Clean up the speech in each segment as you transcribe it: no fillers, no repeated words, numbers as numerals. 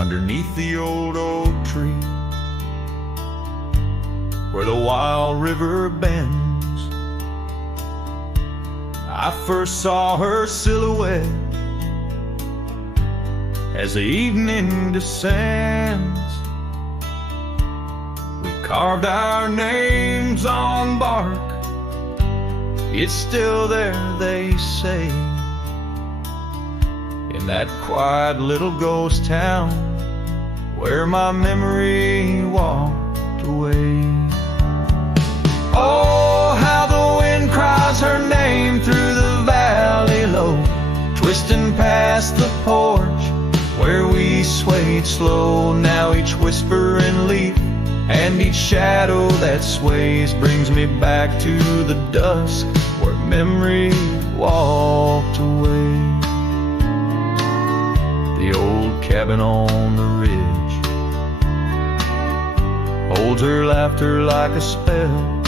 underneath the old oak tree, where the wild river bends. I first saw her silhouette as the evening descends. We carved our names on bark, it's still there, they say, in that quiet little ghost town where my memory walked away. Oh, how the wind cries her name through the valley low, twisting past the porch where we swayed slow. Now each whispering leaf and each shadow that sways brings me back to the dusk where memory walked away. The old cabin on the ridge holds her laughter like a spell.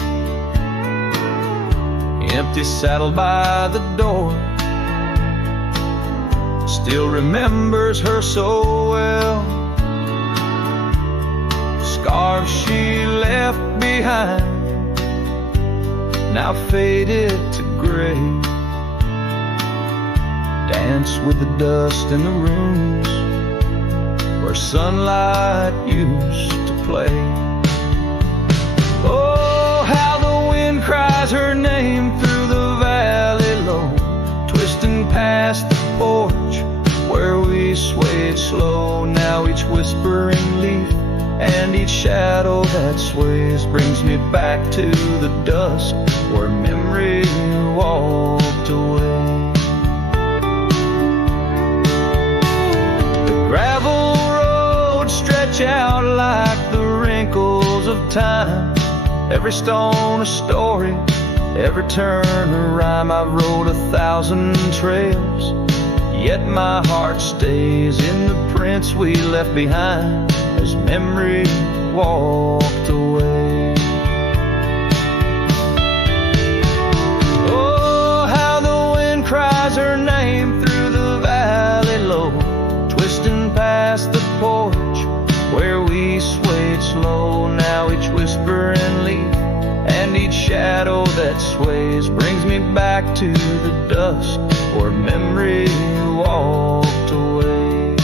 Empty saddle by the door still remembers her so well. Scarves she left behind now faded to gray, dance with the dust in the rooms where sunlight used to play. Oh, how the wind cries her name through the valley low, twisting past the porch where we swayed slow. Now each whispering leaf and each shadow that sways brings me back to the dusk where memory walked away. The gravel roads stretch out like the wrinkles of time, every stone a story, every turn a rhyme. I've rode 1,000 trails, yet my heart stays in the prints we left behind as memory walked away. Oh, how the wind cries her name through the valley low, twisting past the porch where we swayed slow. Now each whispering leaf and each shadow that sways brings me back to the dusk where memory walked away.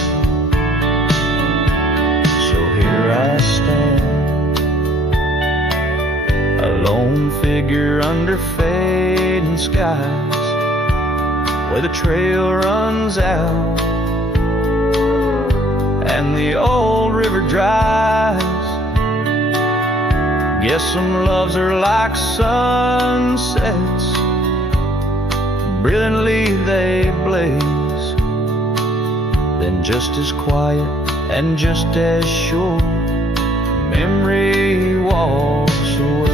Here I stand, a lone figure under fading skies, where the trail runs out and the old river dries. Guess some loves are like sunsets, brilliantly they blaze, then just as quiet and just as sure, memory walks away.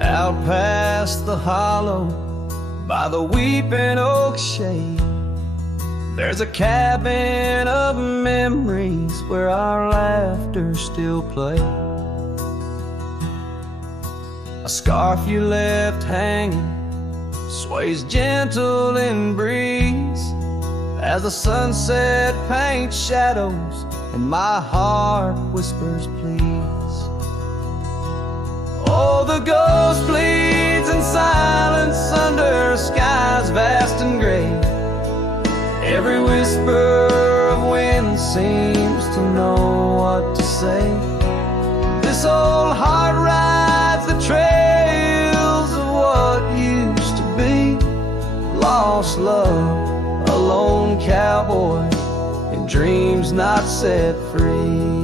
Out past the hollow by the weeping oak shade, there's a cabin of memories where our laughter still plays. A scarf you left hanging sways gentle in breeze as the sunset paints shadows and my heart whispers please. Oh, the ghost bleeds in silence under skies vast and gray. Every whisper of wind seems to know what to say. This old heart rides the trails of what used to be. Lost love, a lone cowboy, and dreams not set free.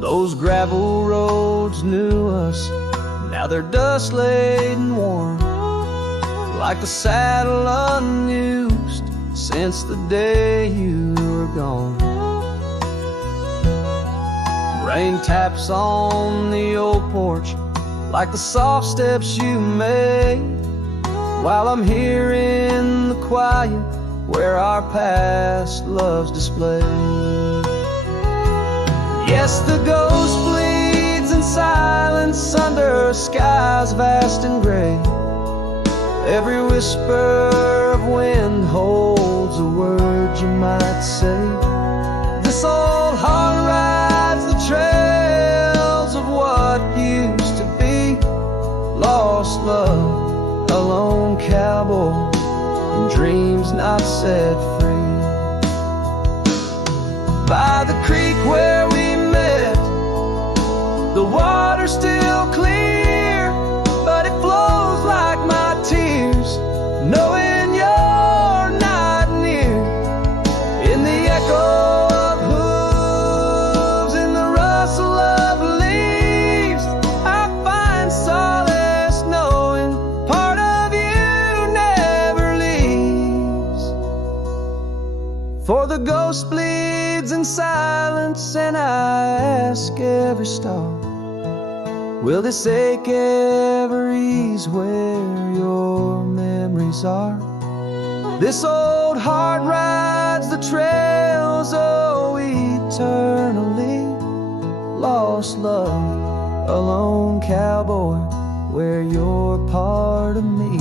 Those gravel roads knew us, now they're dust laden warm, like the saddle unused since the day you were gone. Rain taps on the old porch like the soft steps you made, while I'm here in the quiet where our past love's displayed. Yes, the ghost bleeds in silence under skies vast and gray. Every whisper of wind holds a word you might say. This old heart rides the trails of what used to be. Lost love, a lone cowboy, and dreams not set free. By the creek where we met, the water's still clear, but it flows like my tears, knowing you're not near. In the echo of hooves, in the rustle of leaves, I find solace knowing part of you never leaves. For the ghost bleeds in silence, and I ask every star, will this ache ever ease where your memories are? This old heart rides the trails, oh, eternally. Lost love, a lone cowboy, where you're part of me.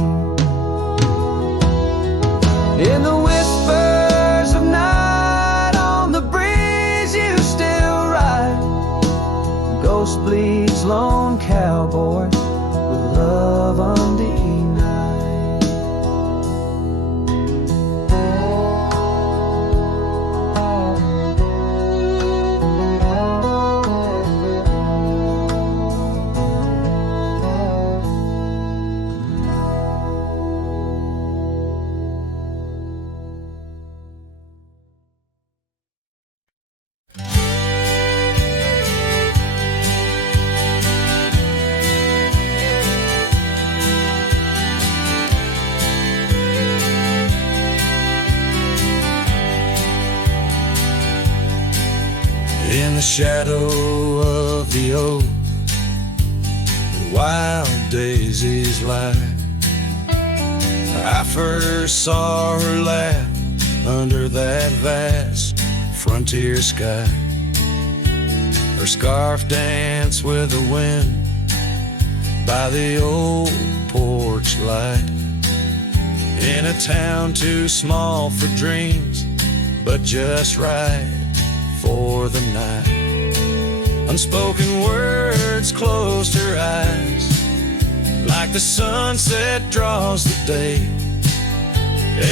In the whispers of night, on the breeze you still ride. Ghost bleeds, lone cowboy, with love undenied. In the shadow of the oak, the wild daisies lie. I first saw her laugh under that vast frontier sky. Her scarf danced with the wind by the old porch light. In a town too small for dreams, but just right for the night. Unspoken words closed her eyes, like the sunset draws the day.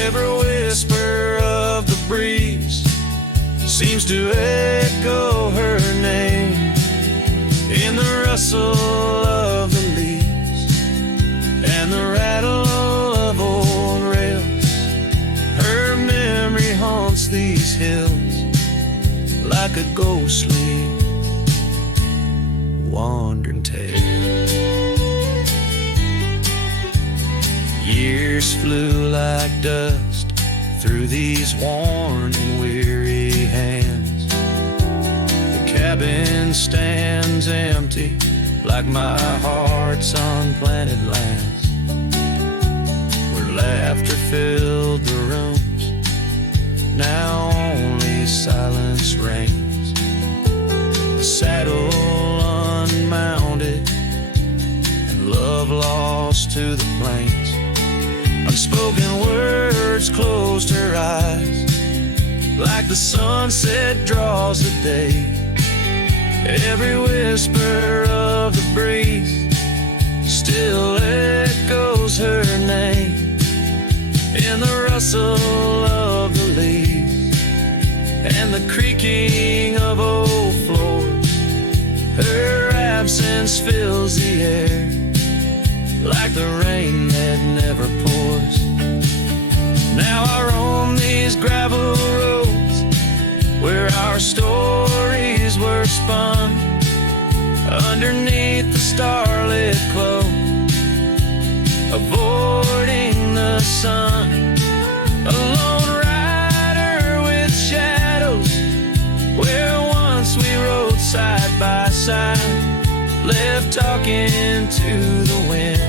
Every whisper of the breeze seems to echo her name. In the rustle of the leaves and the rattle of old rails, her memory haunts these hills like a ghostly wandering tale. Years flew like dust through these worn and weary hands. The cabin stands empty like my heart's unplanted lands, where laughter filled the rooms, now only silence reigns. The saddle unmounted and love lost to the plains. Unspoken words closed her eyes, like the sunset draws the day. Every whisper of the breeze still echoes her name. In the rustle of the leaves and the creaking of old floors, her absence fills the air like the rain that never pours. Now I roam these gravel roads where our stories were spun, underneath the starlit cloak, avoiding the sun. A lone rider with shadows, where once we rode side by speaking to the wind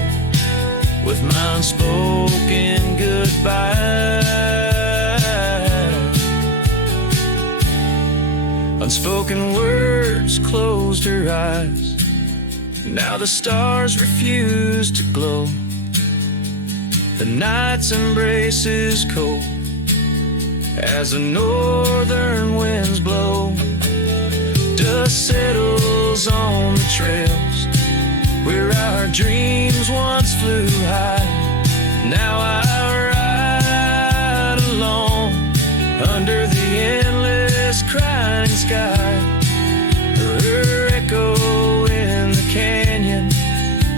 with my unspoken goodbye. Unspoken words closed her eyes. Now the stars refuse to glow. The night's embrace is cold as the northern winds blow. Dust settles on the trails where our dreams once flew high. Now I ride alone under the endless crying sky. Her echo in the canyon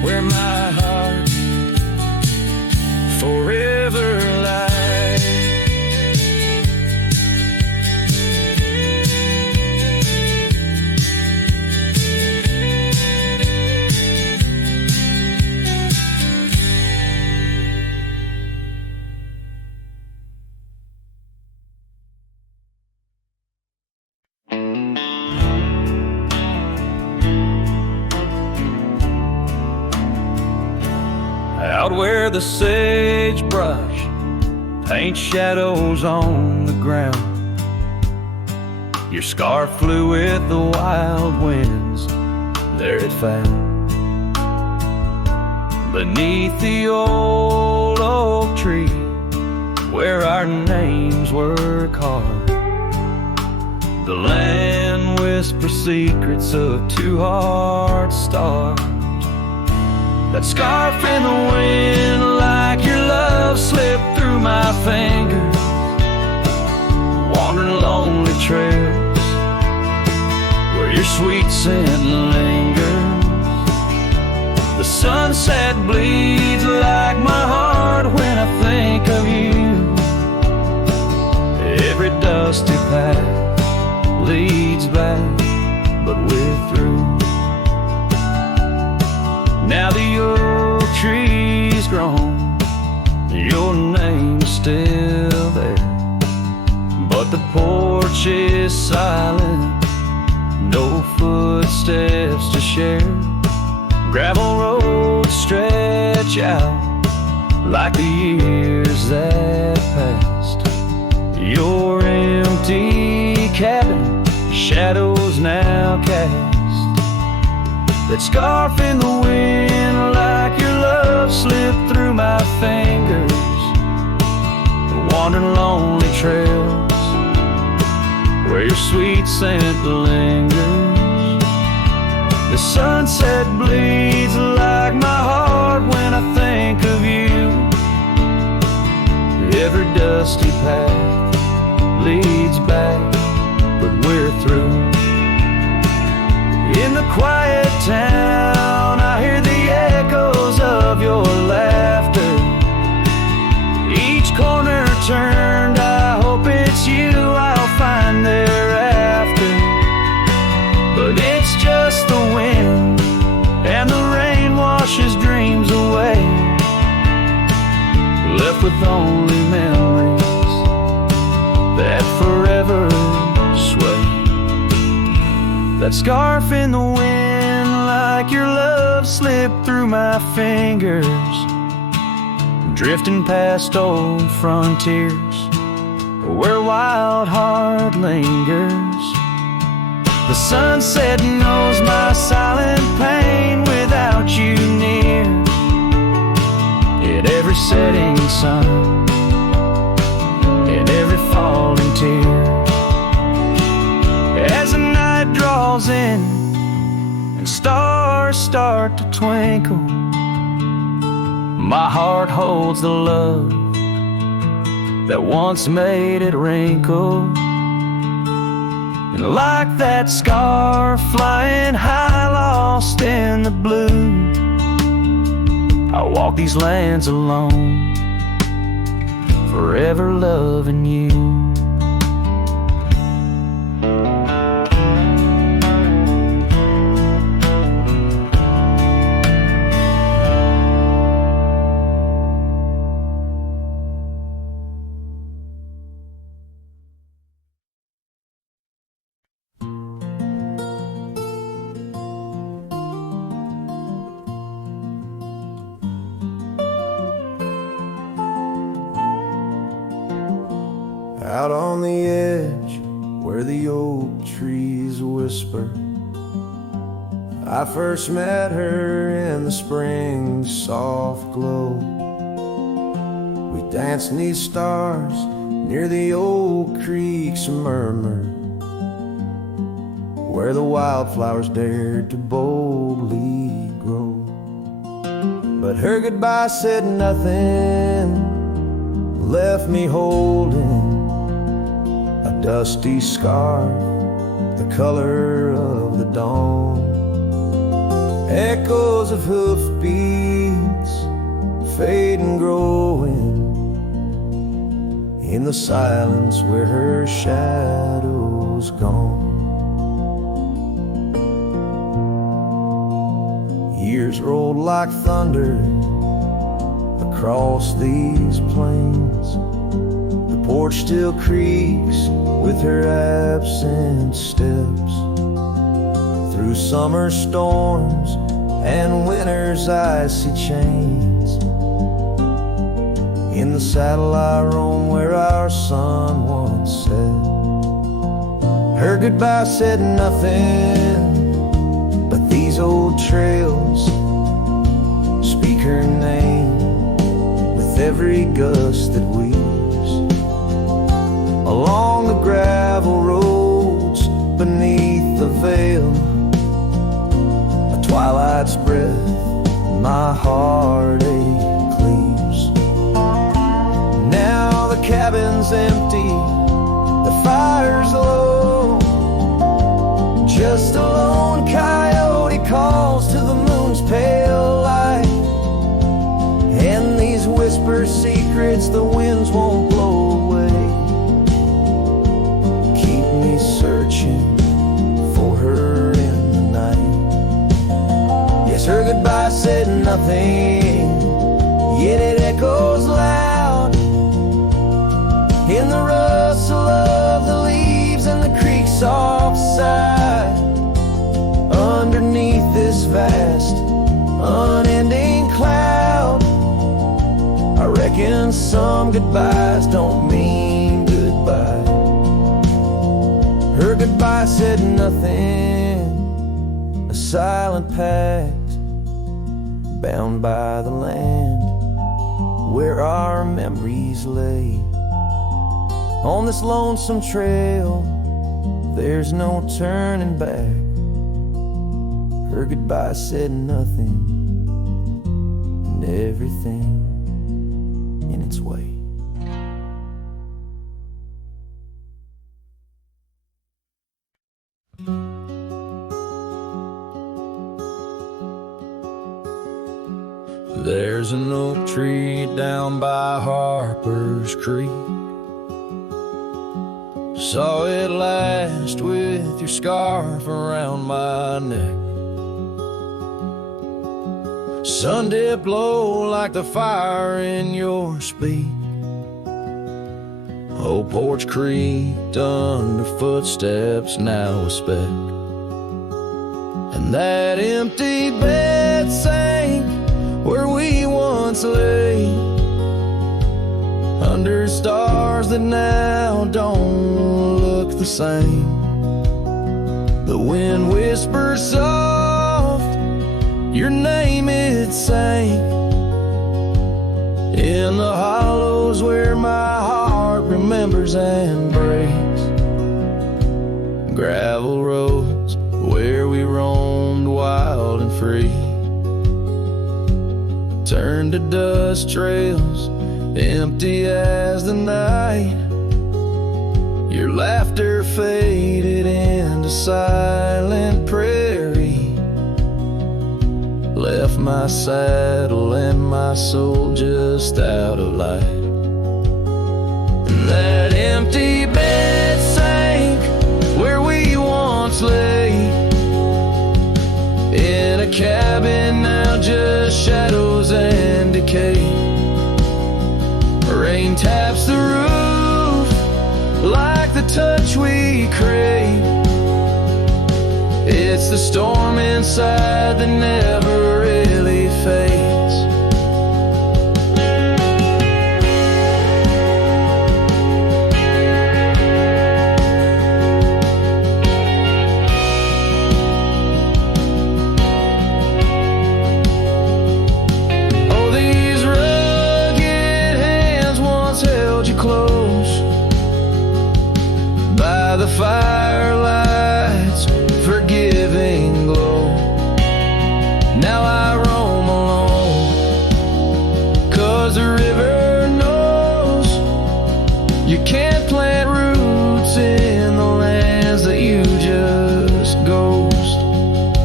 where my heart forever lies. Out where the sagebrush paints shadows on the ground, your scarf flew with the wild winds, there it found. Beneath the old oak tree where our names were carved, the land whispers secrets of two hearts starved. That scarf in the wind, like your love, slipped through my fingers, wandering lonely trails where your sweet scent lingers. The sunset bleeds like my heart when I think of you. Every dusty path leads back, but we're through. Now the oak tree's grown, your name's still there, but the porch is silent, no footsteps to share. Gravel roads stretch out like the years that passed. Your empty cabin, shadows now cast. That scarf in the wind, like your love, slipped through my fingers, wandering lonely trails where your sweet scent lingers. The sunset bleeds like my heart when I think of you. Every dusty path leads back, but we're through. In the quiet town, I hear the echoes of your laughter. Each corner turned, I hope it's you I'll find thereafter. But it's just the wind, and the rain washes dreams away, left with only memories that forever sway. That scarf in the wind, like your love, slipped through my fingers, drifting past old frontiers where wild heart lingers. The sunset knows my silent pain without you near. In every setting sun, in every falling tear, as the night draws in and stars start to twinkle, my heart holds the love that once made it wrinkle. And like that scarf flying high, lost in the blue, I walk these lands alone, forever loving you. Out on the edge where the oak trees whisper, I first met her in the spring's soft glow. We danced 'neath stars near the old creek's murmur, where the wildflowers dared to boldly grow. But her goodbye said nothing, left me holding a dusty scarf, the color of the dawn. Echoes of hoofbeats fade and growing in the silence where her shadow's gone. Years rolled like thunder across these plains. The porch still creaks with her absent steps. Through summer storms and winter's icy chains, in the saddle I roam where our sun once set. Her goodbye said nothing, but these old trails speak her name with every gust that weaves along the gravel roads beneath the veil. Twilight's breath, my heartache cleaves. Now the cabin's empty, the fire's low. Just a lone coyote calls to the moon's pale light, and these whisper secrets the winds won't blow away. Keep me searching for her in the night. Her goodbye said nothing, yet it echoes loud in the rustle of the leaves and the creek's soft sigh. Underneath this vast, unending cloud, I reckon some goodbyes don't mean goodbye. Her goodbye said nothing, a silent pact bound by the land where our memories lay. On this lonesome trail, there's no turning back. Her goodbye said nothing, and everything in its way. There's an oak tree down by Harper's Creek. Saw it last with your scarf around my neck. Sun did blow like the fire in your speech. Old porch creaked under footsteps now a speck. And that empty bed sank where we once lay, under stars that now don't look the same. The wind whispers soft, your name it sang, in the hollows where my heart remembers and breaks. Gravel roads where we roamed wild and free turned to dust trails, empty as the night. Your laughter faded into silent prairie, left my saddle and my soul just out of light. And that empty bed sank where we once lay, in a cabin now just shadows and decay. Rain taps the roof like the touch we crave. It's the storm inside that never really fades. firelight's forgiving glow. Now I roam alone, 'cause the river knows you can't plant roots in the lands that you just ghost.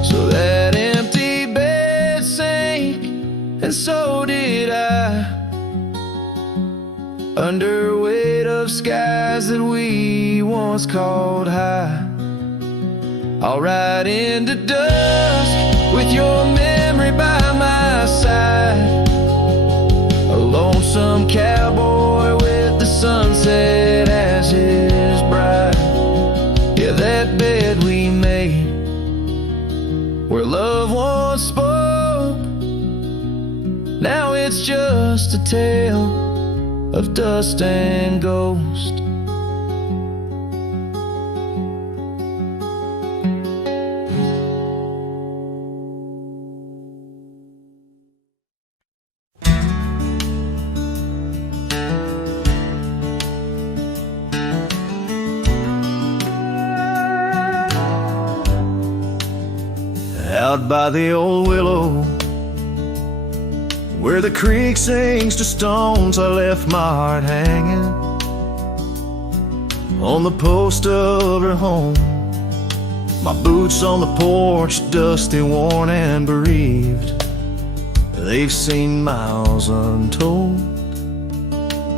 So that empty bed sank, and so did I, under weight of skies that we once called high. I'll ride into dusk with your memory by my side, a lonesome cowboy with the sunset as his bride. Yeah, that bed we made, where love once spoke, now it's just a tale of dust and ghost. Out by the old willow, where the creek sinks to stones, I left my heart hanging on the post of her home. My boots on the porch, dusty, worn, and bereaved. They've seen miles untold,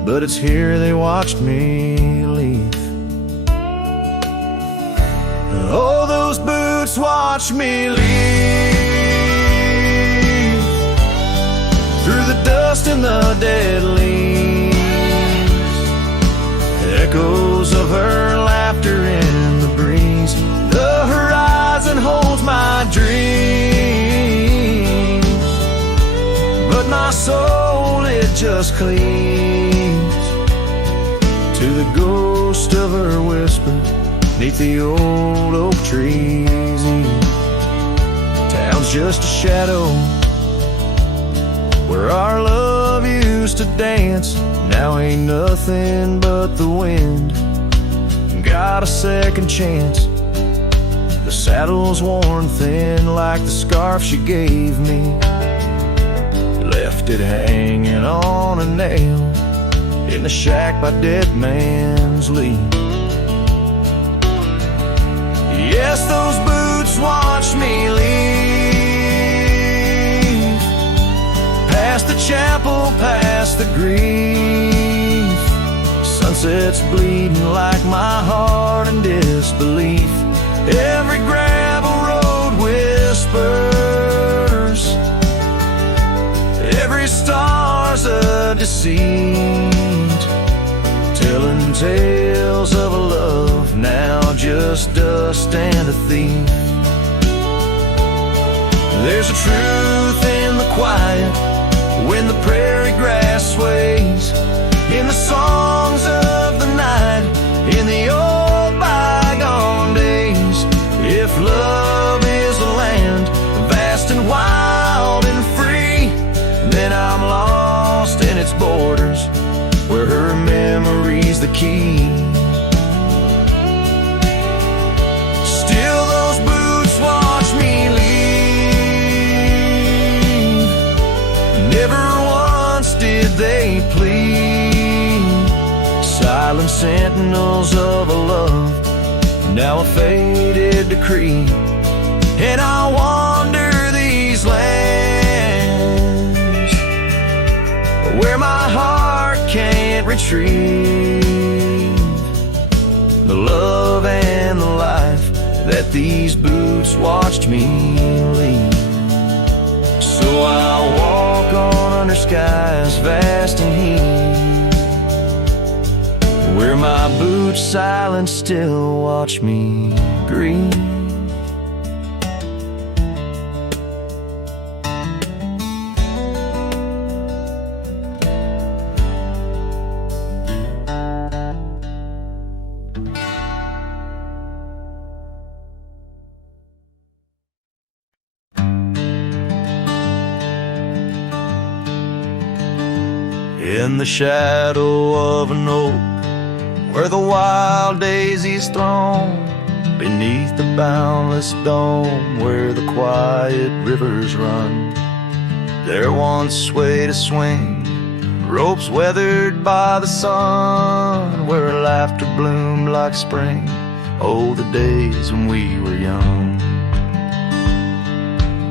but it's here they watched me leave. Oh, those boots watched me leave, through the dust and the dead leaves. Echoes of her laughter in the breeze. The horizon holds my dreams, but my soul, it just clings to the ghost of her whisper 'neath the old oak trees. Town's just a shadow where our love used to dance. Now ain't nothing but the wind. Got a second chance. The saddle's worn thin like the scarf she gave me. Left it hanging on a nail in the shack by Dead Man's Leap. Yes, those boots watched me leave, past the chapel, past the grief. Sunset's bleeding like my heart in disbelief. Every gravel road whispers, every star's a deceit, telling tales of a love now just dust and a thief. There's a truth in the quiet when the prairie grass sways, in the songs of the night, in the old bygone days. If love is a land vast and wild and free, then I'm lost in its borders, where her memory's the key. Still those boots watch me leave, never once did they plead. Silent sentinels of a love, now a faded decree. And I wander these lands where my heart can't retrieve the love and the life that these boots watched me leave. So I'll walk on under skies vast and heat, where my boots silent still watch me grieve. In the shadow of an oak, where the wild daisies throng, beneath the boundless dome, where the quiet rivers run. There once swayed a swing, ropes weathered by the sun, where laughter bloomed like spring. Oh, the days when we were young.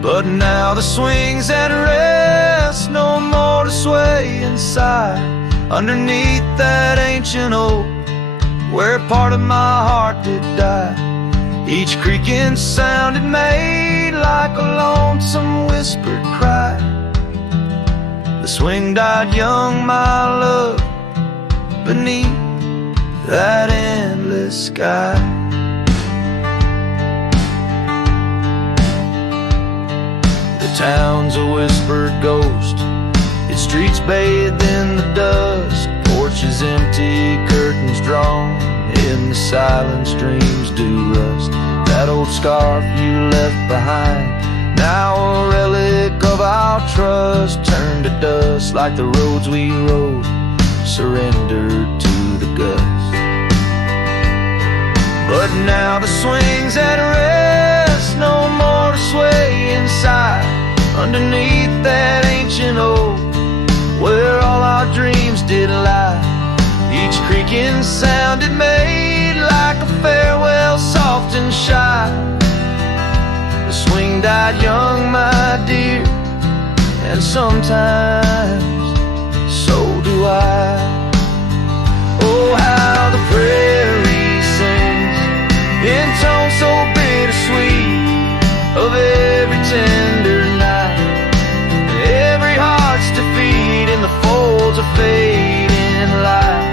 But now the swing's at rest, no more to sway inside, underneath that ancient oak, where part of my heart did die. Each creaking sound it made like a lonesome whispered cry. The swing died young, my love, beneath that endless sky. The town's a whispered ghost, its streets bathed in the dust, porches empty, curtains drawn, in the silence dreams do rust. That old scarf you left behind, now a relic of our trust, turned to dust like the roads we rode, surrendered to the gust. But now the swing's at rest, no more to sway inside, underneath that ancient oak, where all our dreams did lie. Each creaking sound it made like a farewell, soft and shy. The swing died young, my dear, and sometimes so do I. Oh, how the prairie sings in tones so bittersweet of every tender night, every heart's defeat in the folds of fading light,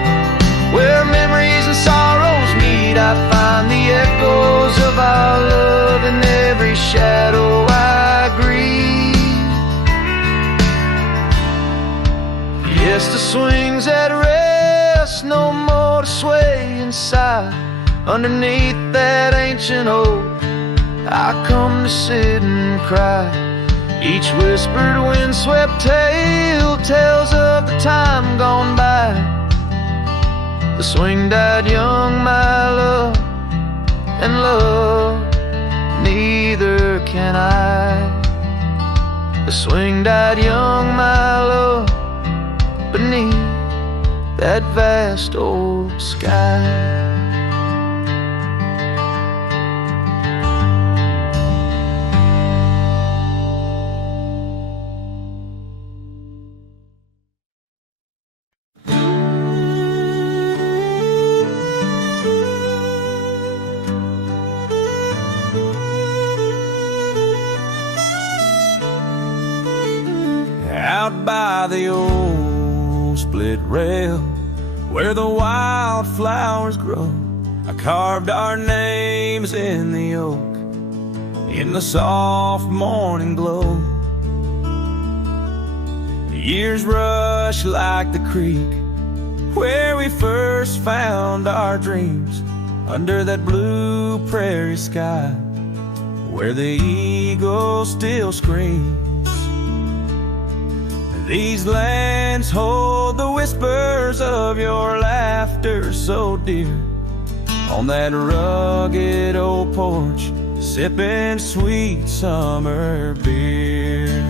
where memories and sorrows meet. I find the echoes of our love in every shadow I grieve. Yes, the swing's at rest, no more to sway inside, underneath that ancient oak, I come to sit and cry. Each whispered windswept tale tells of the time gone by. The swing died young, my love, and love neither can I. The swing died young, my love, beneath that vast old sky. Out by the old split rail, where the wildflowers grow, I carved our names in the oak, in the soft morning glow. The years rush like the creek where we first found our dreams, under that blue prairie sky where the eagle still screams. These lands hold the whispers of your laughter so dear, on that rugged old porch, sipping sweet summer beer.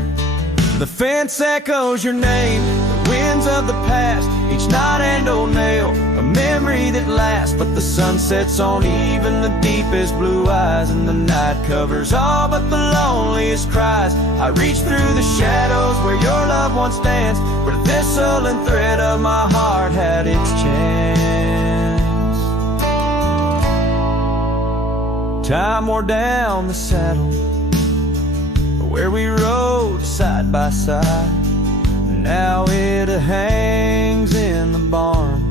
The fence echoes your name, the winds of the past, each knot and old nail, a memory that lasts. But the sun sets on even the deepest blue eyes, and the night covers all but the loneliest cries. I reach through the shadows where your loved one stands, where the thistle and thread of my heart had its chance. Time wore down the saddle where we rode side by side. Now it hangs in the barn,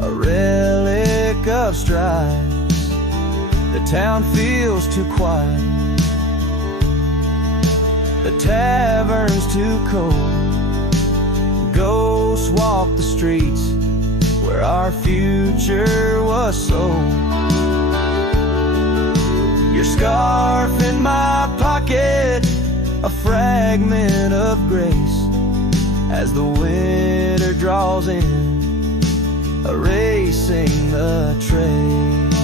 a relic of strides. The town feels too quiet, the tavern's too cold. Ghosts walk the streets where our future was sold. Your scarf in my pocket, a fragment of grace, as the winter draws in, erasing the trace.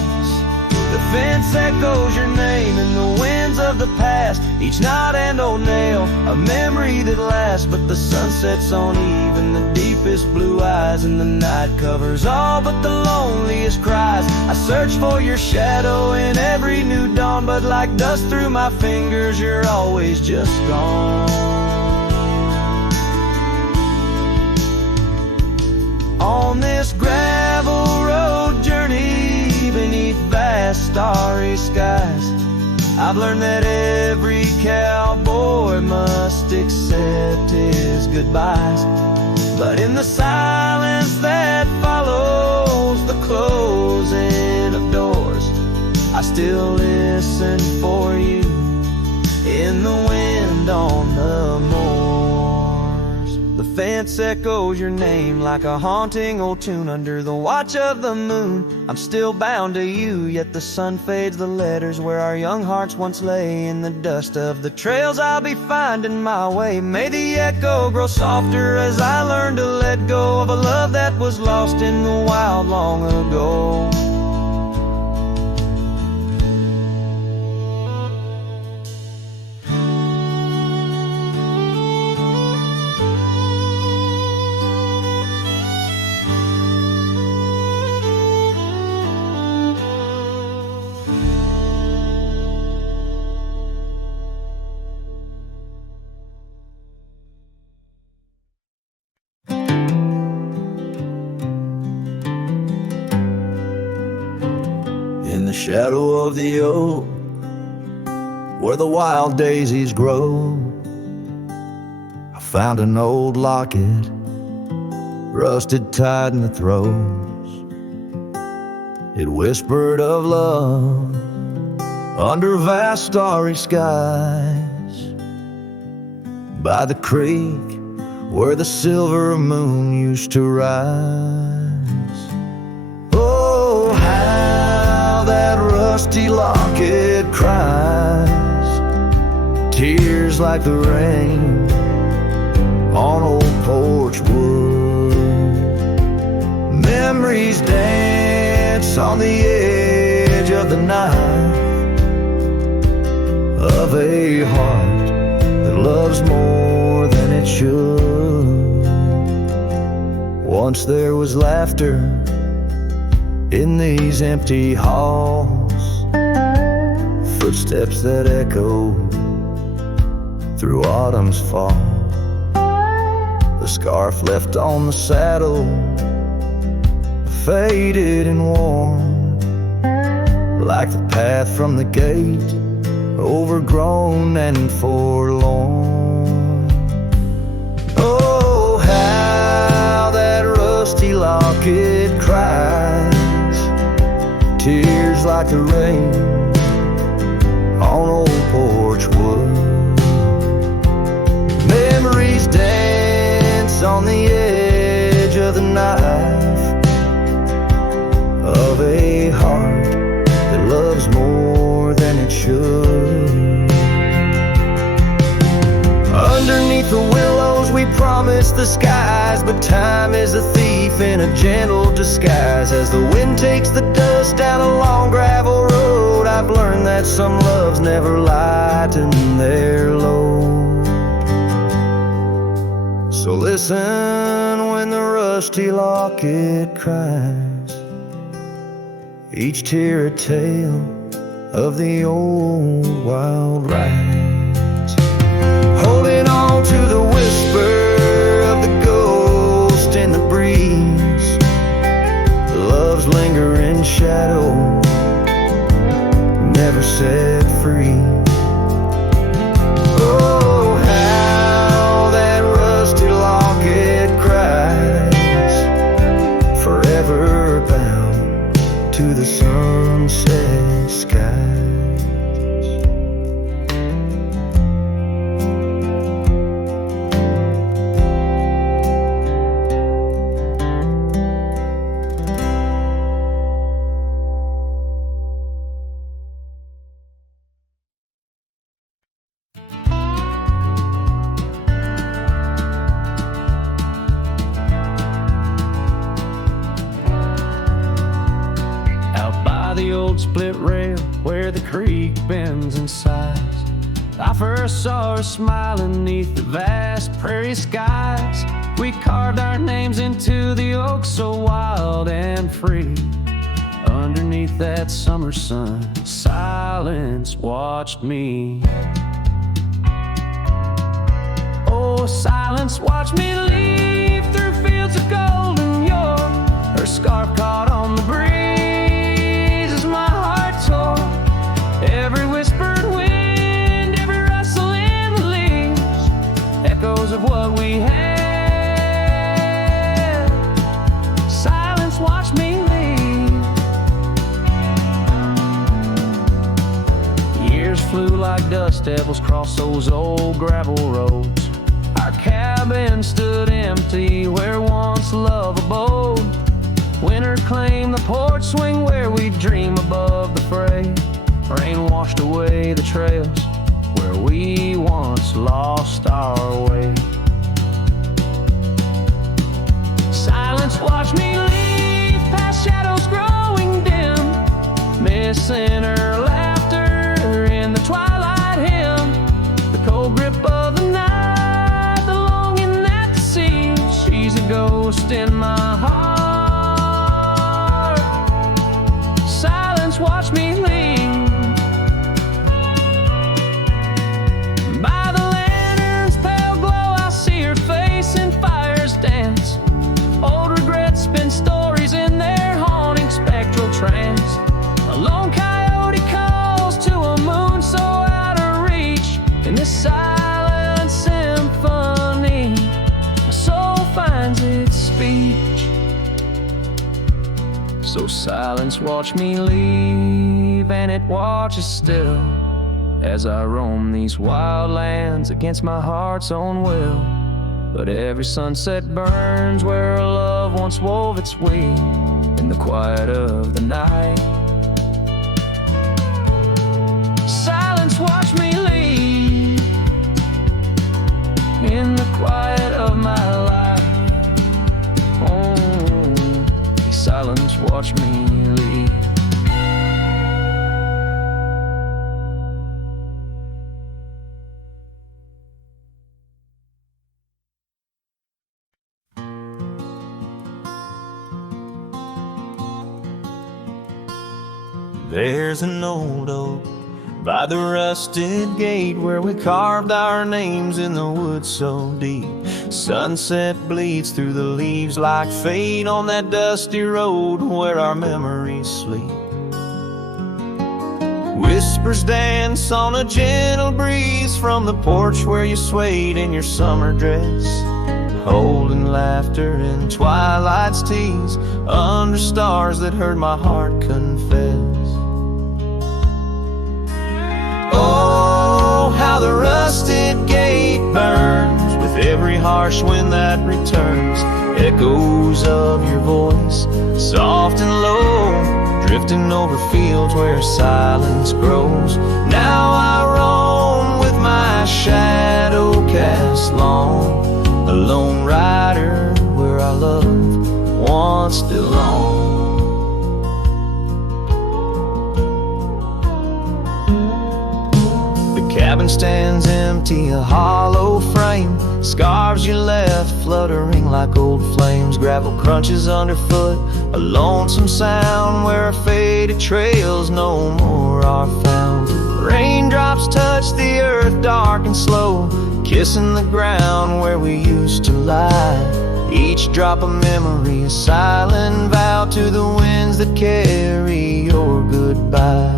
The fence echoes your name in the winds of the past, each knot and old nail, a memory that lasts. But the sun sets on eve in the deepest blue eyes, and the night covers all but the loneliest cries. I search for your shadow in every new dawn, but like dust through my fingers, you're always just gone. On this gravel road journey beneath vast starry skies, I've learned that every cowboy must accept his goodbyes. But in the silence that follows the closing of doors, I still listen for you in the wind on the moors. The fence echoes your name like a haunting old tune under the watch of the moon. I'm still bound to you, yet the sun fades the letters where our young hearts once lay. In the dust of the trails I'll be finding my way. May the echo grow softer as I learn to let go of a love that was lost in the wild long ago. In the shadow of the oak, where the wild daisies grow, I found an old locket, rusted tight in the throes. It whispered of love under vast starry skies, by the creek where the silver moon used to rise. Oh, how that rusty locket cries, tears like the rain on old porch wood. Memories dance on the edge of the knife of a heart that loves more than it should. Once there was laughter in these empty halls, footsteps that echo through autumn's fall. The scarf left on the saddle, faded and worn, like the path from the gate, overgrown and forlorn. Oh, how that rusty locket cries, tears like the rain on old porch wood. Memories dance on the edge of the knife of a heart that loves more than it should. Underneath the willows we promised the skies, but time is a thief in a gentle disguise. As the wind takes the dust down a long gravel road, I've learned that some loves never lighten their load. So listen when the rusty locket cries, each tear a tale of the old wild rides. Holding on to the whisper of the ghost in the breeze, love's lingering shadow never set free. Oh, how that rusty locket cries, forever bound to the sunset skies. the old split rail where the creek bends and sighs. I first saw her smiling neath the vast prairie skies. We carved our names into the oak so wild and free. Underneath that summer sun, silence watched me. Oh, silence watched me leave through fields of golden yore. Her scarf caught on the breeze as my heart tore. Every whispered wind, every rustle in the leaves, echoes of what we had. Silence watched me leave. Years flew like dust devils across those old gravel roads. Our cabin stood empty where once love abode. Winter claimed the porch swing where we dream above the fray. Rain washed away the trails where we once lost our way. Silence watched me leave past shadows growing dim, missing her laughter in the twilight hymn. The cold grip of the night, the longing at the sea. She's a ghost in my heart. Silence watched me leave. By the lantern's pale glow, I see her face in fire's dance. Old regrets spin stories in their haunting spectral trance. A lone coyote calls to a moon so out of reach. In this silent symphony, my soul finds its speech. So silence watched me leave, and it watches still as I roam these wild lands against my heart's own will. But every sunset burns where our love once wove its weave in the quiet of the night. Silence watched me leave in the quiet of my life. Oh, silence watched me leave. There's an old oak by the rusted gate where we carved our names in the woods so deep. Sunset bleeds through the leaves like fate on that dusty road where our memories sleep. Whispers dance on a gentle breeze from the porch where you swayed in your summer dress, holding laughter in twilight's tease under stars that heard my heart confess. Oh, how the rusted gate burns with every harsh wind that returns. Echoes of your voice, soft and low, drifting over fields where silence grows. Now I roam with my shadow cast long, a lone rider where our love once belonged. Cabin stands empty, a hollow frame. Scarves you left fluttering like old flames. Gravel crunches underfoot, a lonesome sound where our faded trails no more are found. Raindrops touch the earth dark and slow, kissing the ground where we used to lie. Each drop of memory, a silent vow to the winds that carry your goodbye.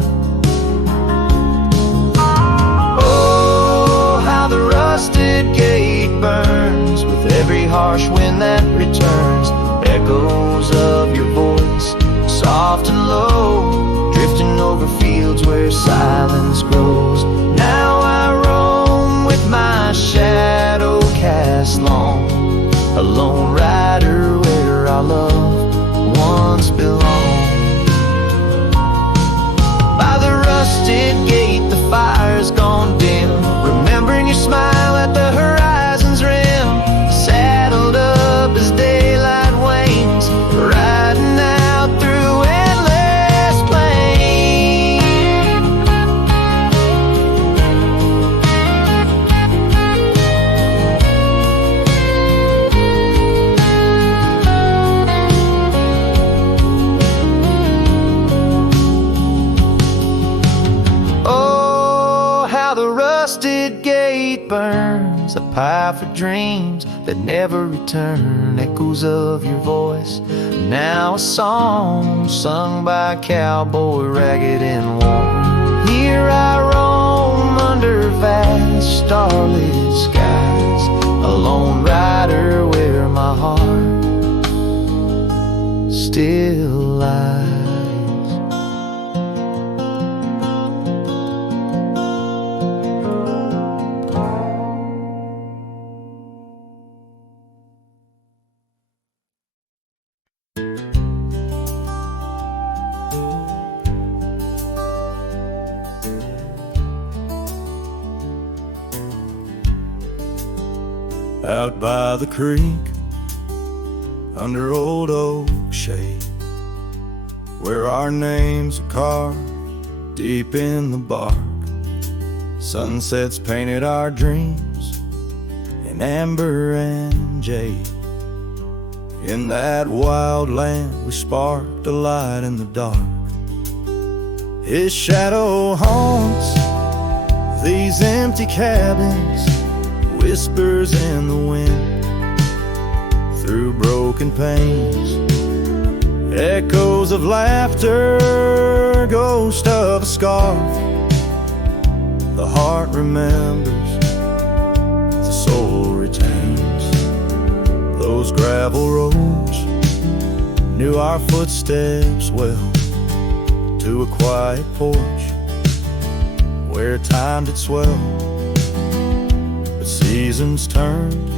The rusted gate burns with every harsh wind that returns. Echoes of your voice, soft and low, drifting over fields where silence grows. Now I roam with my shadow cast long, a lone rider where our love once belonged. By the rusted gate, the fire's gone dim, remembering your smile at the horizon's rim. Saddled up as daylight wanes, picket gate burns, a pyre for dreams that never return. Echoes of your voice, now a song sung by a cowboy, ragged and worn. Here I roam under vast starlit skies, a lone rider where my heart still lies. Out by the creek, under old oak shade, where our names are carved deep in the bark. Sunsets painted our dreams in amber and jade. In that wild land we sparked a light in the dark. His shadow haunts these empty cabins, whispers in the wind through broken panes, echoes of laughter, ghost of a scarf. The heart remembers, the soul retains. Those gravel roads knew our footsteps well, to a quiet porch where time did swell. Seasons turned,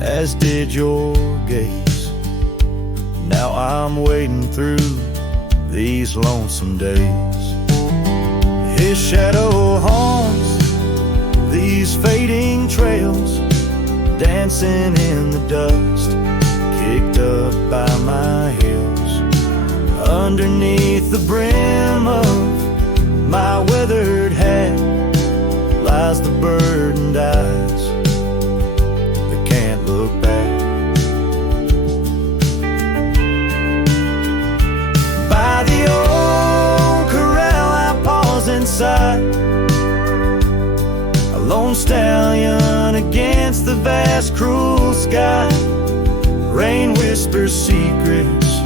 as did your gaze. Now I'm wading through these lonesome days. His shadow haunts these fading trails, dancing in the dust, kicked up by my heels. Underneath the brim of my weathered hat lies the burdened eyes that can't look back. By the old corral I pause inside, a lone stallion against the vast cruel sky. Rain whispers secrets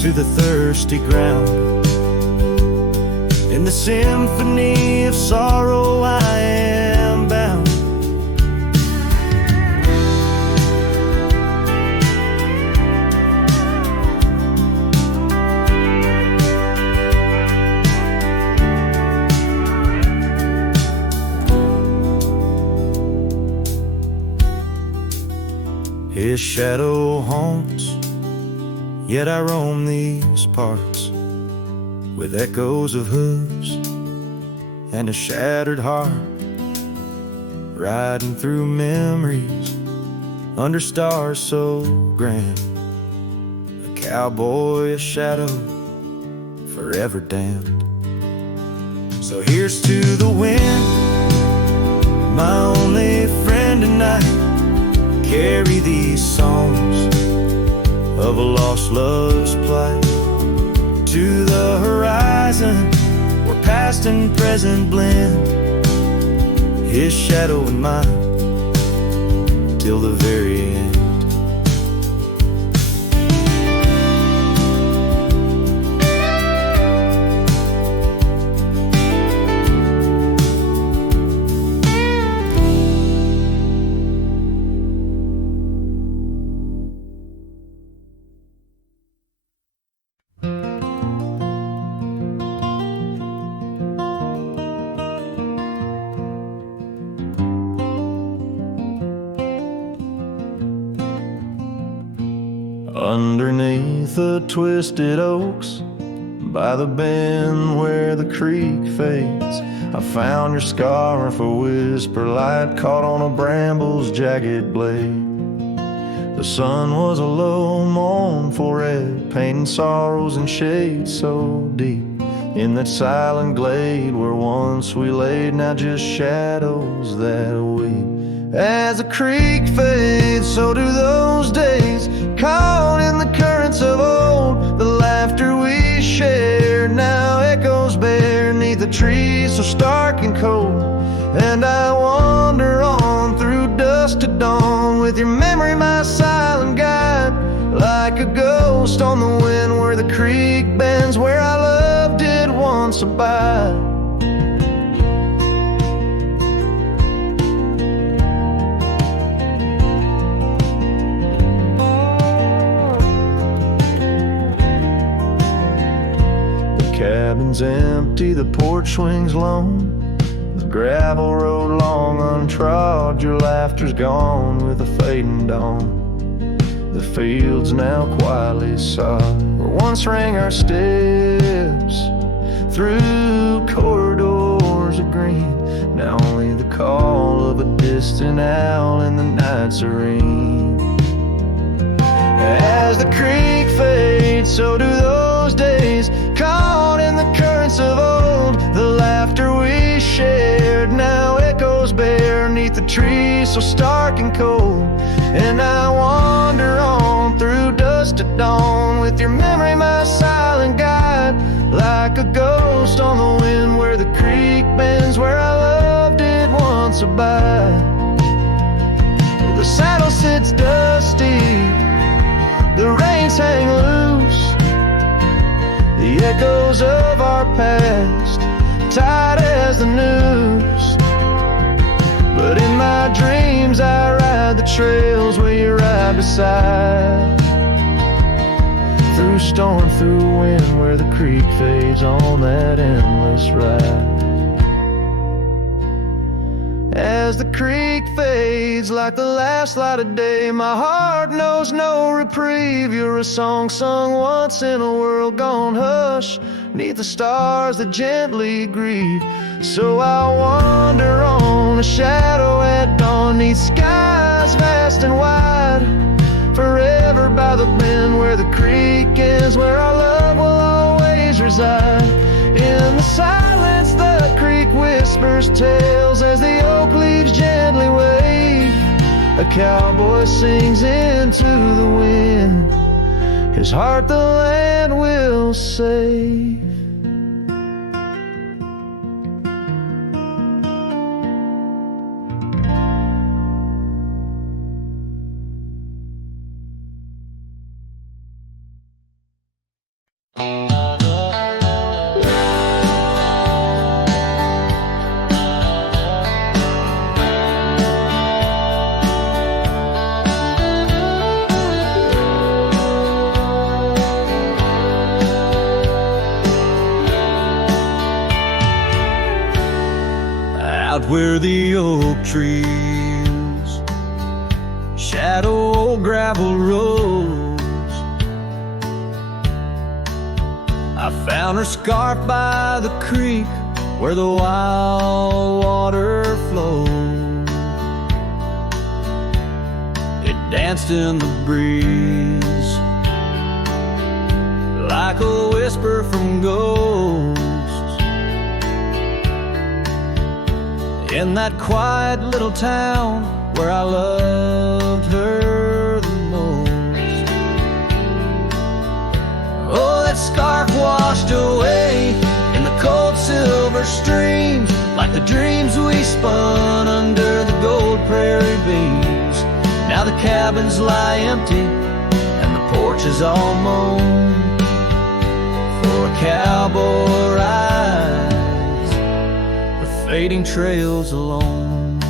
to the thirsty ground. In the symphony of sorrow I am bound. His shadow haunts, yet I roam these parts with echoes of hooves and a shattered heart, riding through memories under stars so grand. A cowboy, a shadow, forever damned. So here's to the wind, my only friend tonight. Carry these songs of a lost love's plight to the horizon, where past and present blend. His shadow and mine, till the very end. Underneath the twisted oaks, by the bend where the creek fades, I found your scarf, a whisper light caught on a bramble's jagged blade. The sun was a low mournful red, painting sorrows and shades so deep. In that silent glade where once we laid, now just shadows that weep. As the creek fades, so do those days, caught in the currents of old. The laughter we shared now echoes bare 'neath the trees so stark and cold. And I wander on through dusk to dawn with your memory my silent guide, like a ghost on the wind where the creek bends, where our love did once abide. The cabin's empty, the porch swings lone, the gravel road long untrod, your laughter's gone with the fading dawn. The fields now quietly sod, where once rang our steps through corridors of green. Now only the call of a distant owl in the night serene. As the creek fades, so do those days, caught in the currents of old. The laughter we shared now echoes bare neath the trees so stark and cold. And I wander on through dusk to dawn with your memory my silent guide, like a ghost on the wind where the creek bends, where our love did once abide. The saddle sits dusty, the reins hang loose, the echoes of our past tight as the noose. But in my dreams I ride the trails where you ride beside, through storm, through wind, where the creek fades on that endless ride. As the creek fades like the last light of day, my heart knows no reprieve. You're a song sung once in a world gone hush, neath the stars that gently grieve. So I wander on, a shadow at dawn, neath skies vast and wide, forever by the bend where the creek ends, where our love will always reside. In the silence the creek whispers tales as the oak leaves gently wave. A cowboy sings into the wind, his heart the land will save. Where the oak trees shadow old gravel roads, I found her scarf by the creek where the wild water flowed. It danced in the breeze like a whisper from ghosts. In that quiet little town where I loved her the most. Oh, that scarf washed away in the cold silver streams, like the dreams we spun under the gold prairie beams. Now the cabins lie empty and the porch is all mown for a cowboy ride, fading trails alone.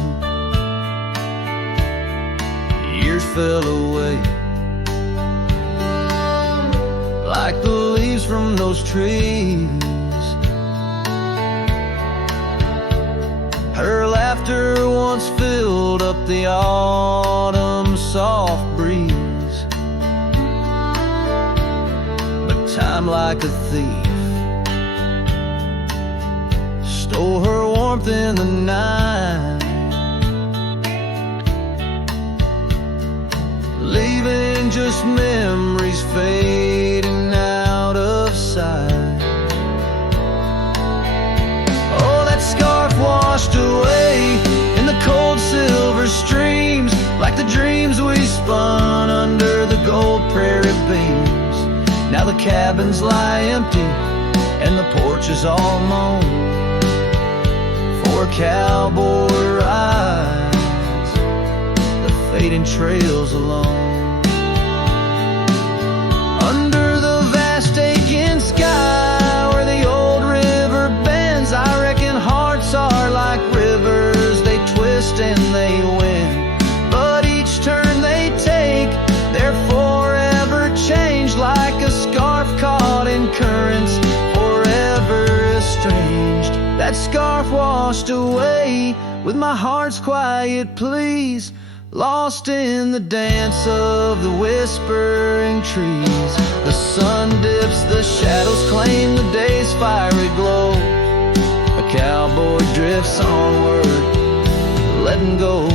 Years fell away like the leaves from those trees. Her laughter once filled up the autumn soft breeze, but time like a thief stole her warmth in the night, leaving just memories fading out of sight. Oh, that scarf washed away in the cold silver streams, like the dreams we spun under the gold prairie beams. Now the cabins lie empty and the porch is all mown for a cowboy rides the fading trails alone. Under the vast aching sky where the old river bends, I reckon hearts are like rivers, they twist and they win. But each turn they take, they're forever changed, like a scarf caught in currents, forever estranged. That scarf washed away with my heart's quiet pleas, lost in the dance of the whispering trees. The sun dips, the shadows claim the day's fiery glow. A cowboy drifts onward, letting go,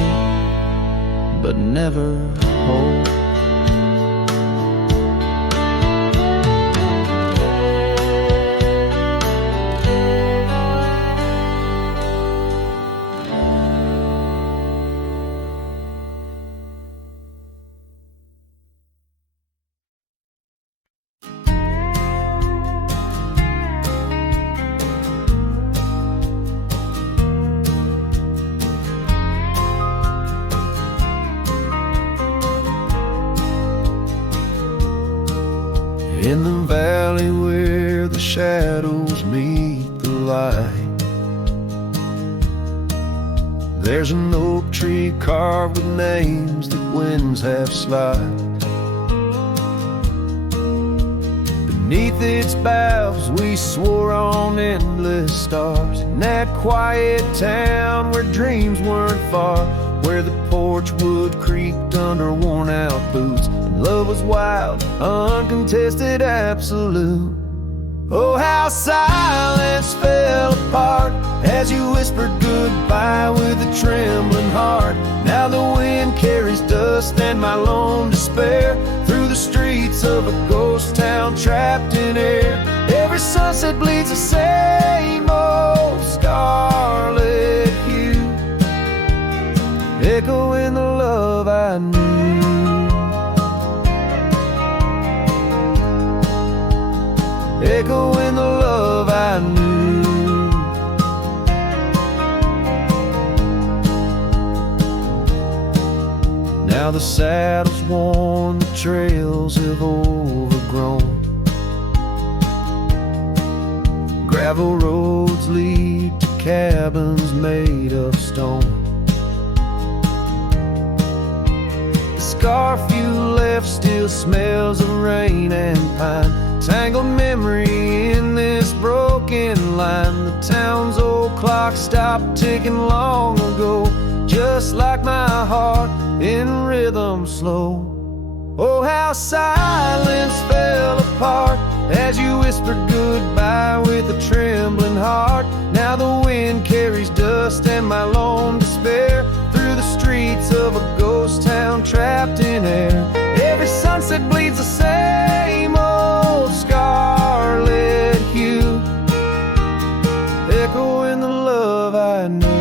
but never hold. In the valley where the shadows meet the light, there's an oak tree carved with names that winds have slide. Beneath its boughs we swore on endless stars, in that quiet town where dreams weren't far, where the porch wood creaked under worn out boots. Love was wild, uncontested, absolute. Oh, how silence fell apart as you whispered goodbye with a trembling heart. Now the wind carries dust and my lone despair through the streets of a ghost town trapped in air. Every sunset bleeds the same old scarlet hue, echoing the love I knew. Echoing the love I knew. Now the saddle's worn, the trails have overgrown. Gravel roads lead to cabins made of stone. The scarf you left still smells of rain and pine, tangled memory in this broken line. The town's old clock stopped ticking long ago, just like my heart in rhythm slow. Oh, how silence fell apart as you whispered goodbye with a trembling heart. Now the wind carries dust and my lone despair through the streets of a ghost town trapped in air. Every sunset bleeds the same old scarlet hue, echoing the love I knew.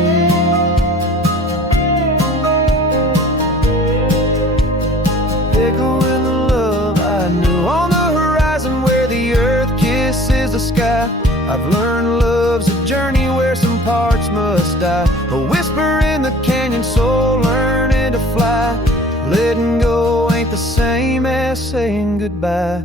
Echoing the love I knew. On the horizon where the earth kisses the sky, I've learned love's a journey where some parts must die. A whisper in the canyon, soul learning to fly. Letting go ain't the same as saying goodbye.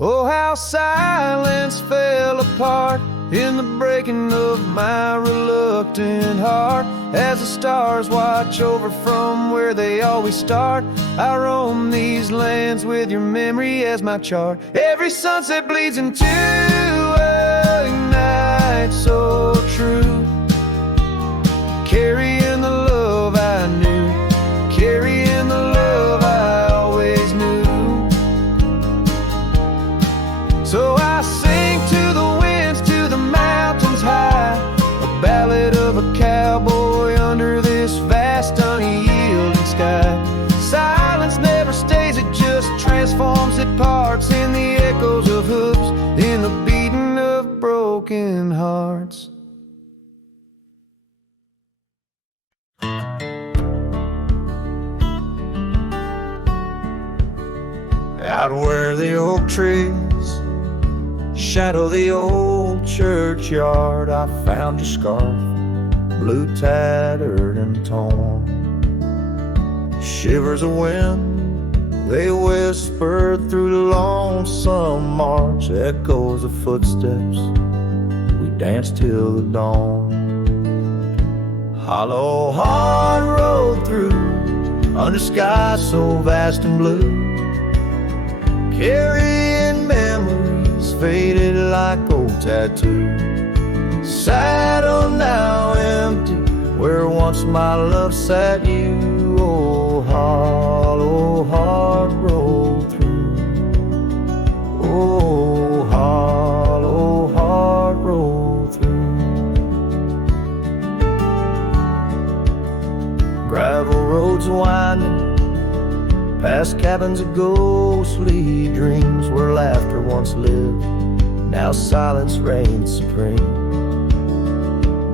Oh, how silence fell apart in the breaking of my reluctant heart, as the stars watch over from where they always start. I roam these lands with your memory as my chart. Every sunset bleeds into a night so true, carrying the love I knew, carrying the love I always knew. So I sing to the winds, to the mountains high, a ballad of a cowboy under this vast unyielding sky. Silence never stays, it just transforms, it parts in the echoes of hooves, in the beating of broken hearts. Out where the oak trees shadow the old churchyard, I found your scarf blue tattered and torn. Shivers of wind, they whispered through the lonesome march. Echoes of footsteps, we danced till the dawn. Hollow heart rolled through, under skies so vast and blue, carrying memories faded like old tattoos. Saddle now empty, where once my love sat you. Oh, hollow heart rolled through. Oh, hollow heart rolled through. Gravel roads winding, past cabins of ghostly dreams, where laughter once lived, now silence reigns supreme.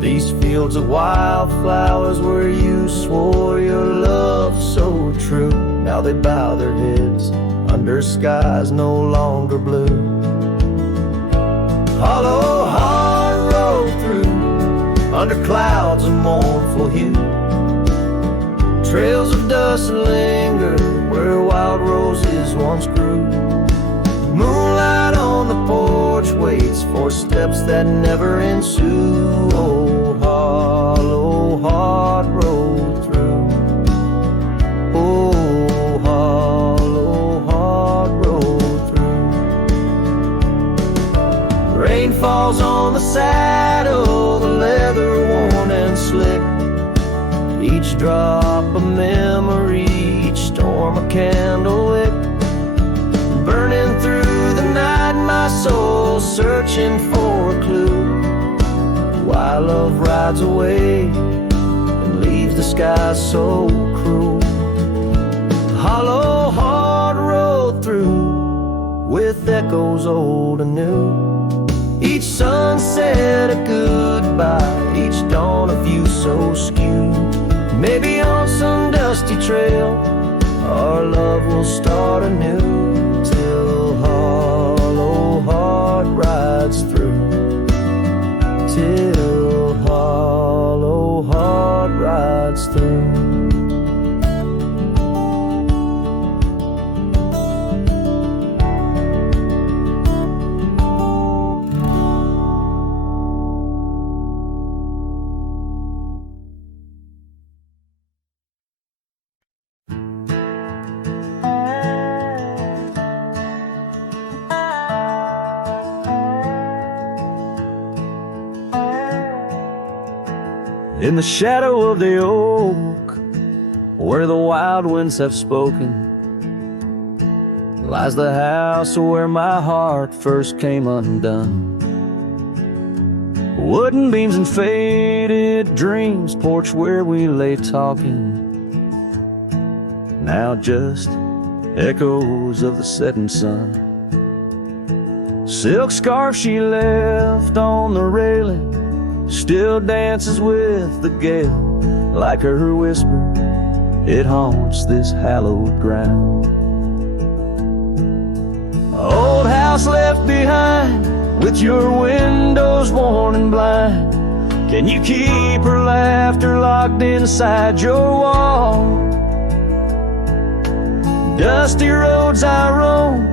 These fields of wildflowers where you swore your love so true, now they bow their heads under skies no longer blue. Hollow heart rolled through, under clouds of mournful hue. Trails of dust linger where wild roses once grew. Moonlight on the porch waits for steps that never ensue. Oh, hollow heart rolled through. Oh, hollow heart rolled through. Rain falls on the saddle, the leather worn and slick. Each drop a memory, each storm a candle wick. Burning through the night, my soul searching for a clue. Why love rides away and leaves the sky so cruel. Hollow heart rolled through, with echoes old and new. Each sunset a goodbye, each dawn a view so skewed. Maybe on some dusty trail our love will start anew, till hollow heart rides through. Till hollow heart rides through. In the shadow of the oak, where the wild winds have spoken, lies the house where my heart first came undone. Wooden beams and faded dreams, porch where we lay talking, now just echoes of the setting sun. Silk scarf she left on the railing still dances with the gale, like her whisper, it haunts this hallowed ground. Old house left behind, with your windows worn and blind. Can you keep her laughter locked inside your wall? Dusty roads I roam,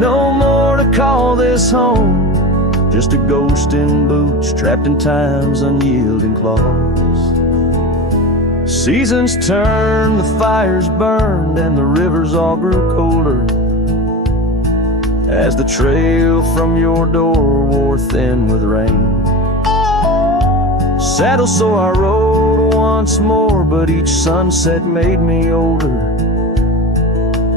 no more to call this home. Just a ghost in boots, trapped in time's unyielding claws. Seasons turned, the fires burned, and the rivers all grew colder, as the trail from your door wore thin with rain. Saddle so I rode once more, but each sunset made me older,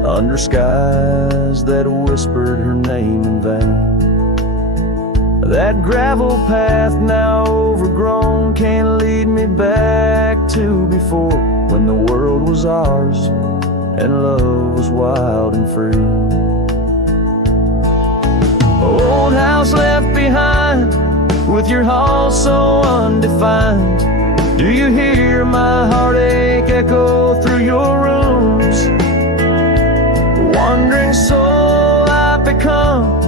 under skies that whispered her name in vain. That gravel path now overgrown can't lead me back to before, when the world was ours and love was wild and free. Old house left behind, with your hall so undefined. Do you hear my heartache echo through your rooms? Wandering soul I've become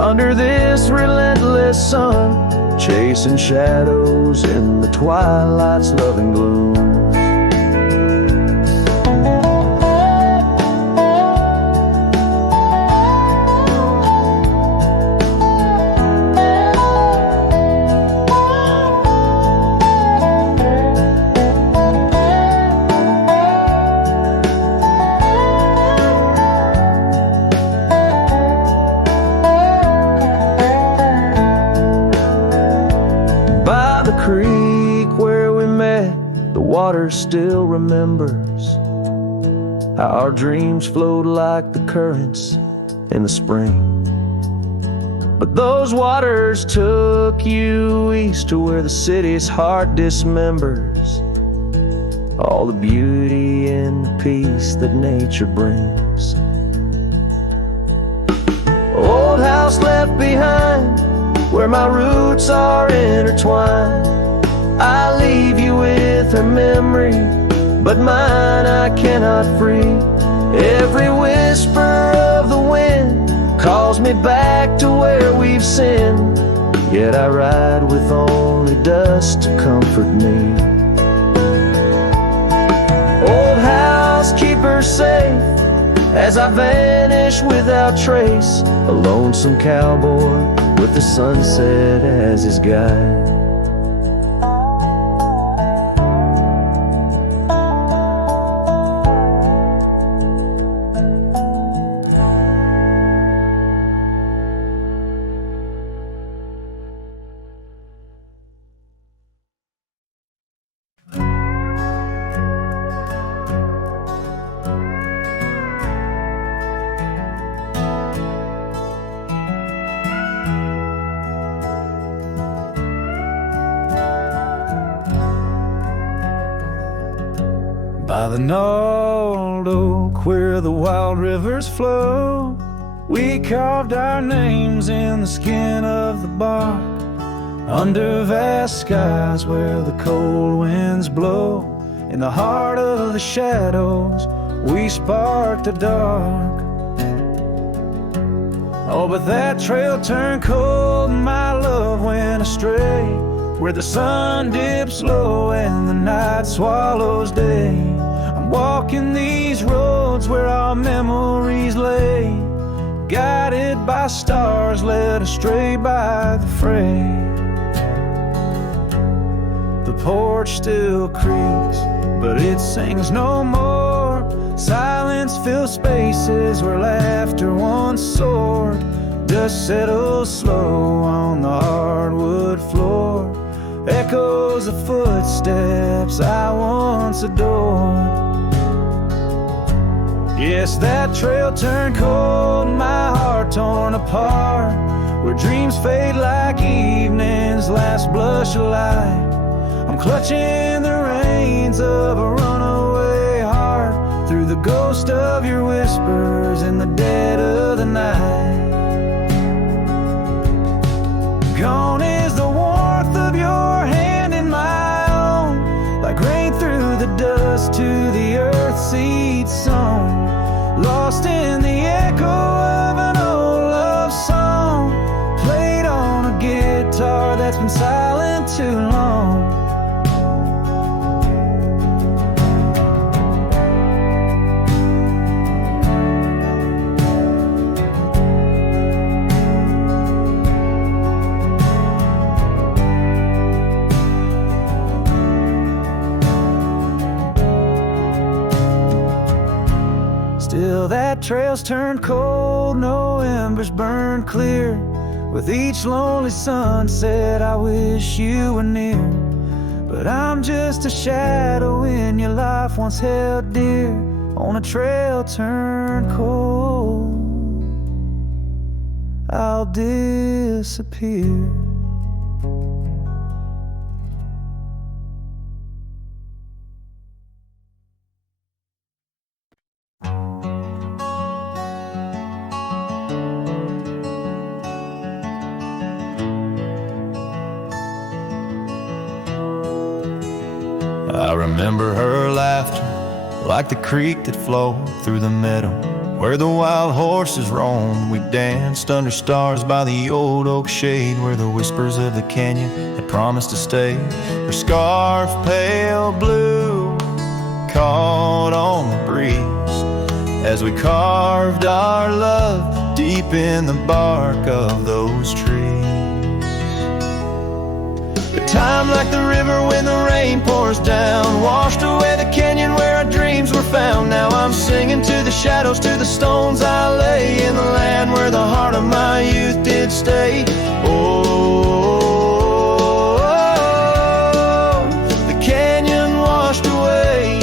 under this relentless sun, chasing shadows in the twilight's loving gloom. Water still remembers how our dreams flowed like the currents in the spring. But those waters took you east to where the city's heart dismembers all the beauty and the peace that nature brings. Old house left behind where my roots are intertwined. I leave you with her memory, but mine I cannot free. Every whisper of the wind calls me back to where we've sinned, yet I ride with only dust to comfort me. Old house, keep her safe as I vanish without trace, a lonesome cowboy with the sunset as his guide. By the gnarled oak where the wild rivers flow, we carved our names in the skin of the bark. Under vast skies where the cold winds blow, in the heart of the shadows we sparked the dark. Oh, but that trail turned cold and my love went astray, where the sun dips low and the night swallows day. I'm walking these roads where our memories lay, guided by stars led astray by the fray. The porch still creaks, but it sings no more. Silence fills spaces where laughter once soared. Dust settles slow on the hardwood floor, echoes of footsteps I once adored. Yes, that trail turned cold, my heart torn apart, where dreams fade like evening's last blush of light. I'm clutching the reins of a runaway heart, through the ghost of your whispers in the dead of the night. Gone is the warmth of your hand in my own, like rain through the dust to the earth seed sown. Lost in the echo of an old love song, played on a guitar that's been silent too long. Still that trail's turned cold, no embers burn clear. With each lonely sunset I wish you were near, but I'm just a shadow in your life once held dear, on a trail turned cold. I'll disappear. I remember her laughter like the creek that flowed through the meadow, where the wild horses roam. We danced under stars by the old oak shade, where the whispers of the canyon had promised to stay. Her scarf pale blue caught on the breeze as we carved our love deep in the bark of those trees. Time like the river when the rain pours down, washed away the canyon where our dreams were found. Now I'm singing to the shadows, to the stones I lay, in the land where the heart of my youth did stay. Oh, the canyon washed away.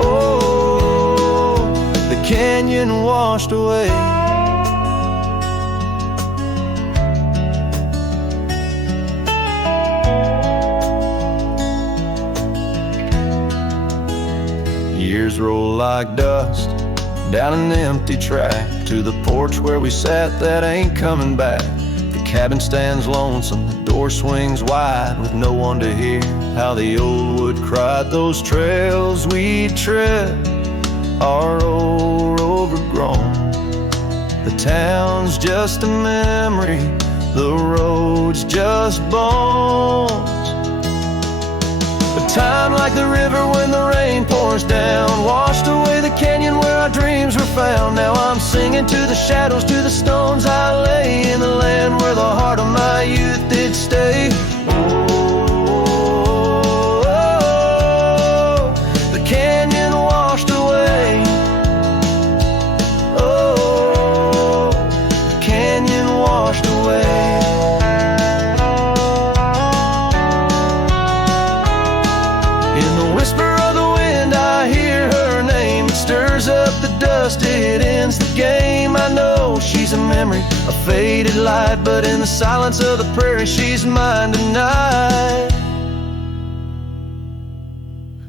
Oh, the canyon washed away. Years roll like dust down an empty track to the porch where we sat that ain't coming back. The cabin stands lonesome, the door swings wide with no one to hear how the old wood cried. Those trails we tread are old, overgrown. The town's just a memory, the road's just bones. Time like the river when the rain pours down, washed away the canyon where our dreams were found. Now I'm singing to the shadows, to the stones I lay, in the land where the heart of my youth did stay. Oh, the canyon washed away. Oh, the canyon washed away. It ends the game. I know she's a memory, a faded light, but in the silence of the prairie she's mine tonight.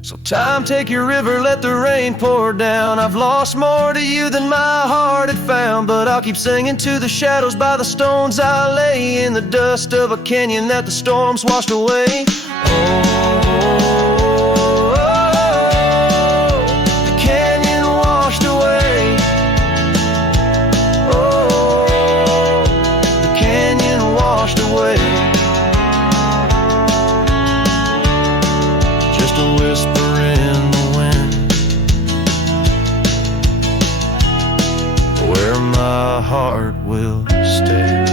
So time, take your river, let the rain pour down. I've lost more to you than my heart had found, but I'll keep singing to the shadows by the stones I lay, in the dust of a canyon that the storms washed away. Just a whisper in the wind, where my heart will stay.